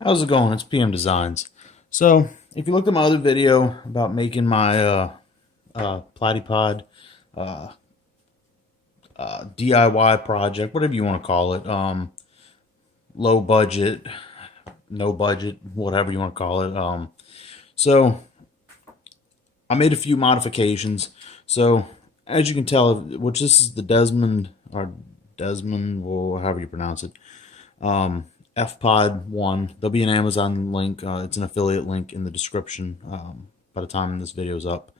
How's it going? It's PM Designs. So, if you looked at my other video about making my Platypod uh, DIY project, whatever you want to call it, low budget, no budget, whatever you want to call it. So, I made a few modifications. So, as you can tell, which this is the Desmond, or however you pronounce it, FPod 1. There'll be an Amazon link. It's an affiliate link in the description by the time this video is up.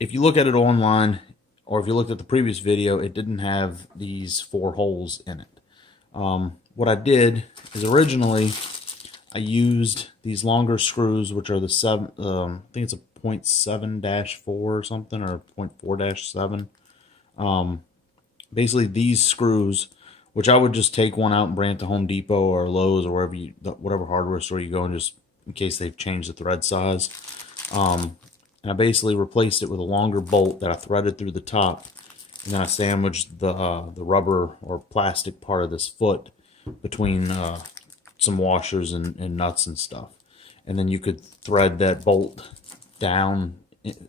If you look at it online, or if you looked at the previous video, it didn't have these 4 holes in it. What I did is originally I used these longer screws, which are the I think it's a 0.7-4 or something, or 0.4-7. Basically, these screws, which I would just take one out and bring it to Home Depot or Lowe's or whatever hardware store you go, and just in case they've changed the thread size. And I basically replaced it with a longer bolt that I threaded through the top, and then I sandwiched the rubber or plastic part of this foot between some washers and nuts and stuff. And then you could thread that bolt down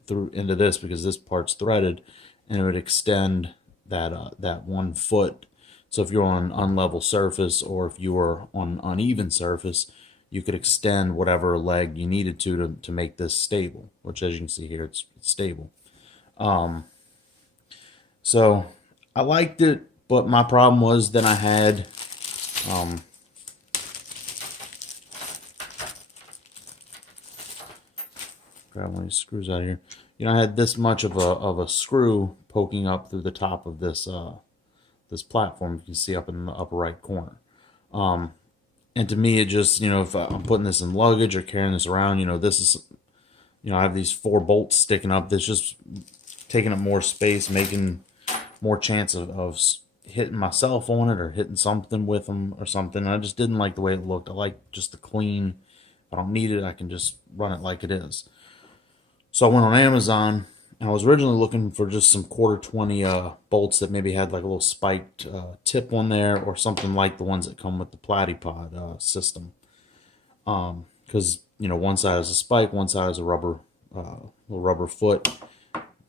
through into this, because this part's threaded, and it would extend that 1 foot. So if you're on an unlevel surface, or if you were on an uneven surface, you could extend whatever leg you needed to make this stable, which, as you can see here, it's stable. So I liked it, but my problem was then I had grab one of these screws out of here. I had this much of a screw poking up through the top of this this platform. You can see up in the upper right corner. And to me, it just, if I'm putting this in luggage or carrying this around, this is, I have these 4 bolts sticking up. That's just taking up more space, making more chance of hitting myself on it or hitting something with them or something. I just didn't like the way it looked. I like just the clean. If I don't need it, I can just run it like it is. So I went on Amazon, and I was originally looking for just some 1/4 20 bolts that maybe had like a little spiked tip on there, or something like the ones that come with the Platypod system. Because one side is a spike, one side is a little rubber foot,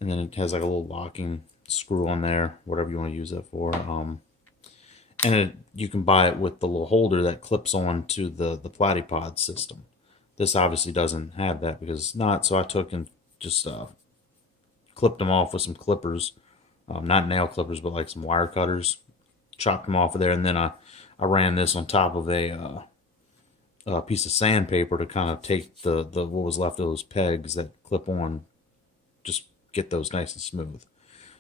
and then it has like a little locking screw on there, whatever you want to use that for. And you can buy it with the little holder that clips on to the Platypod system. This obviously doesn't have that because it's not, so I took and just clipped them off with some clippers, not nail clippers, but like some wire cutters. Chopped them off of there, and then I ran this on top of a piece of sandpaper to kind of take the what was left of those pegs that clip on, just get those nice and smooth.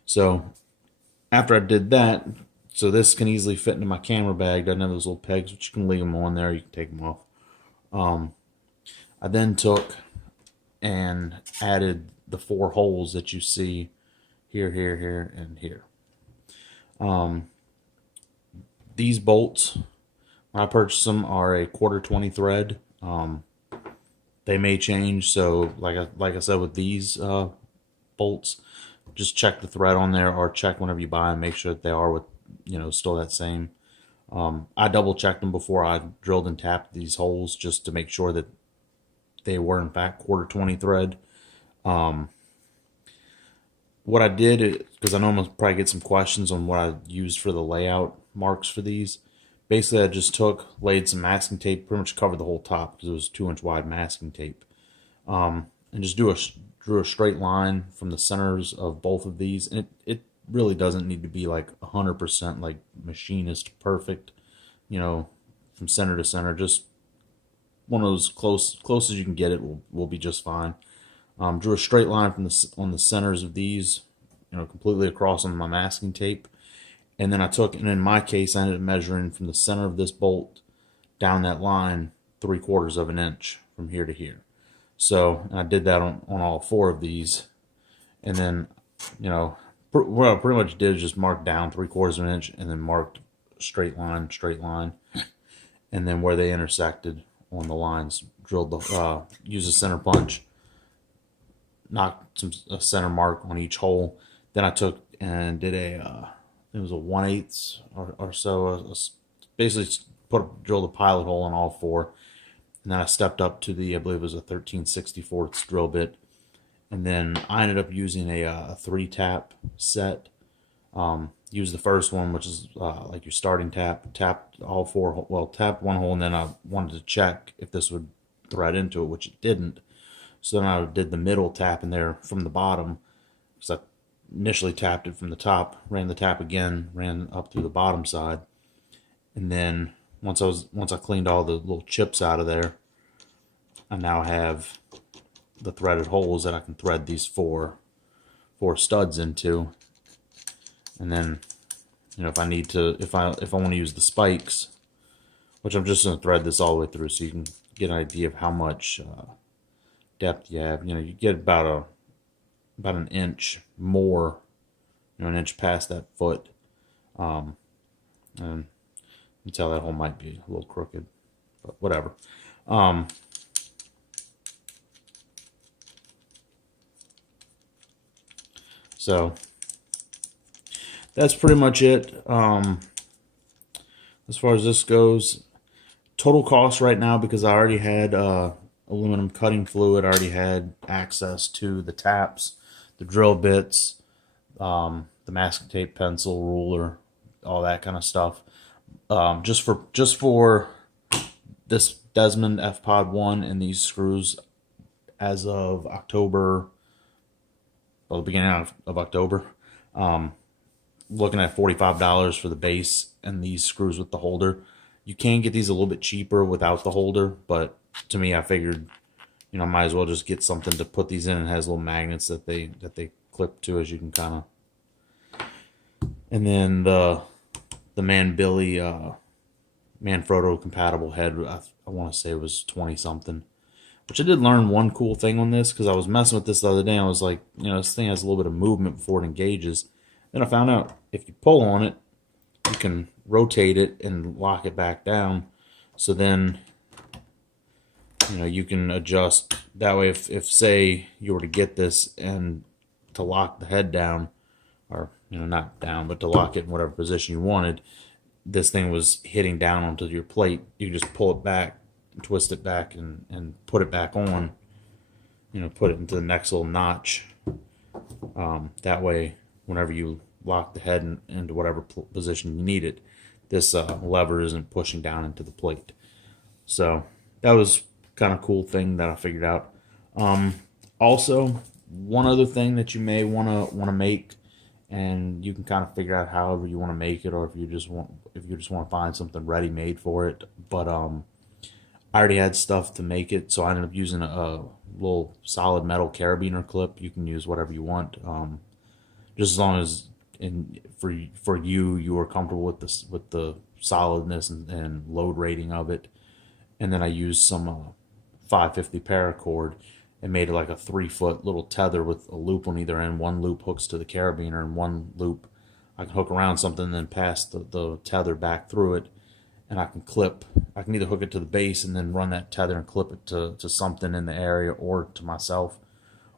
So after I did that, so this can easily fit into my camera bag. Doesn't have those little pegs, but you can leave them on there. You can take them off. I then took and added the 4 holes that you see here, here, here, and here. These bolts, when I purchased them, are a 1/4 20 thread. They may change, so like I said with these bolts, just check the thread on there, or check whenever you buy them, make sure that they are with still that same. I double checked them before I drilled and tapped these holes, just to make sure that they were in fact 1/4 20 thread. What I did, because I know I'm going to probably get some questions on what I used for the layout marks for these. Basically, I just laid some masking tape, pretty much covered the whole top because it was 2-inch wide masking tape, and just drew a straight line from the centers of both of these. And it really doesn't need to be like 100% like machinist perfect, from center to center. Just one of those close as you can get it will be just fine. Drew a straight line on the centers of these, completely across on my masking tape. And then and in my case, I ended up measuring from the center of this bolt down that line 3/4 of an inch from here to here. So, and I did that on all 4 of these. And then, what I pretty much did is just mark down 3/4 of an inch, and then marked straight line, and then where they intersected on the lines, drilled used a center punch, knocked a center mark on each hole. Then I took and did it was a 1/8 or so, basically drilled a pilot hole in all 4, and then I stepped up to the, I believe it was a 13/64 drill bit, and then I ended up using a 3-tap set. Use the first one, which is like your starting tap. Tapped all 4, well, tapped one hole, and then I wanted to check if this would thread into it, which it didn't. So then I did the middle tap in there from the bottom, because I initially tapped it from the top, ran the tap again, ran up through the bottom side, and then once I cleaned all the little chips out of there, I now have the threaded holes that I can thread these four studs into. And then, you know, if I need to, if I want to use the spikes, which I'm just going to thread this all the way through so you can get an idea of how much depth you have. You know, you get about an inch more, you know, an inch past that foot. And you can tell that hole might be a little crooked, but whatever. So that's pretty much it. As far as this goes, total cost right now, because I already had aluminum cutting fluid, I already had access to the taps, the drill bits, the masking tape, pencil, ruler, all that kind of stuff. Just for this Desmond F-Pod 1 and these screws, as of October, well, the beginning of October, looking at $45 for the base and these screws with the holder. You can get these a little bit cheaper without the holder, but to me, I figured, you know, I might as well just get something to put these in. It has little magnets that they clip to, as you can kind of. And then the Manfrotto compatible head, I want to say it was 20 something. Which I did learn one cool thing on this, because I was messing with this the other day. I was like, you know, this thing has a little bit of movement before it engages. Then I found out if you pull on it, you can rotate it and lock it back down. So then, you know, you can adjust. That way, if say you were to get this and to lock the head down, or, you know, not down, but to lock it in whatever position you wanted, this thing was hitting down onto your plate, you just pull it back, twist it back, and put it back on, you know, put it into the next little notch. That way, whenever you lock the head into whatever position you need it, this lever isn't pushing down into the plate. So that was kind of cool thing that I figured out. Also, one other thing that you may want to make, and you can kind of figure out however you want to make it, or if you just want to find something ready made for it. But I already had stuff to make it, so I ended up using a little solid metal carabiner clip. You can use whatever you want, just as long as for you are comfortable with the solidness and load rating of it. And then I used some 550 paracord and made it like a 3-foot little tether with a loop on either end. One loop hooks to the carabiner, and one loop I can hook around something and then pass the tether back through it. And I can either hook it to the base and then run that tether and clip it to something in the area, or to myself,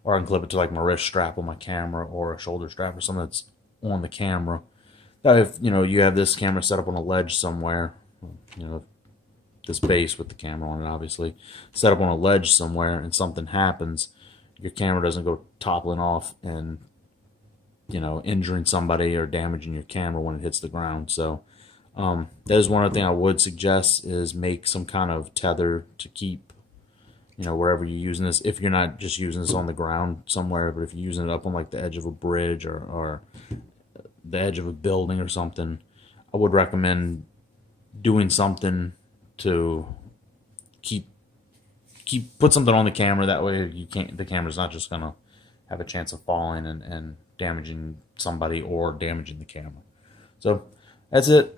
or I can clip it to like my wrist strap on my camera, or a shoulder strap, or something that's on the camera. Now, if you know you have this camera set up on a ledge somewhere, you know, this base with the camera on it, obviously set up on a ledge somewhere, and something happens, your camera doesn't go toppling off and, you know, injuring somebody or damaging your camera when it hits the ground. So that is one other thing I would suggest, is make some kind of tether to keep, you know, wherever you're using this. If you're not just using this on the ground somewhere, but if you're using it up on like the edge of a bridge or the edge of a building or something, I would recommend doing something to put something on the camera. That way the camera's not just gonna have a chance of falling and damaging somebody or damaging the camera. So that's it.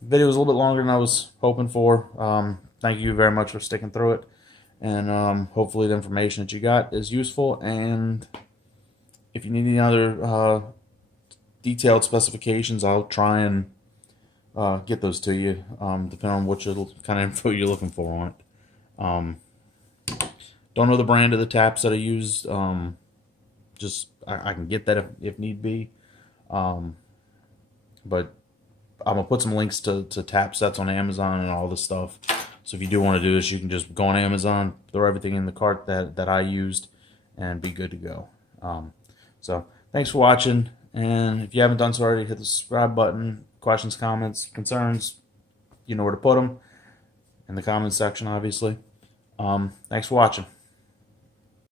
Video was a little bit longer than I was hoping for. Thank you very much for sticking through it, and hopefully the information that you got is useful. And if you need any other detailed specifications, I'll try and get those to you, depending on what kind of info you're looking for on it. Don't know the brand of the taps that I used. Just I can get that if need be. But I'm gonna put some links to tap sets on Amazon and all this stuff, So if you do want to do this, you can just go on Amazon, throw everything in the cart that I used, and be good to go. So thanks for watching, and if you haven't done so already, hit the subscribe button. Questions, comments, concerns, you know where to put them in the comments section, obviously. Thanks for watching.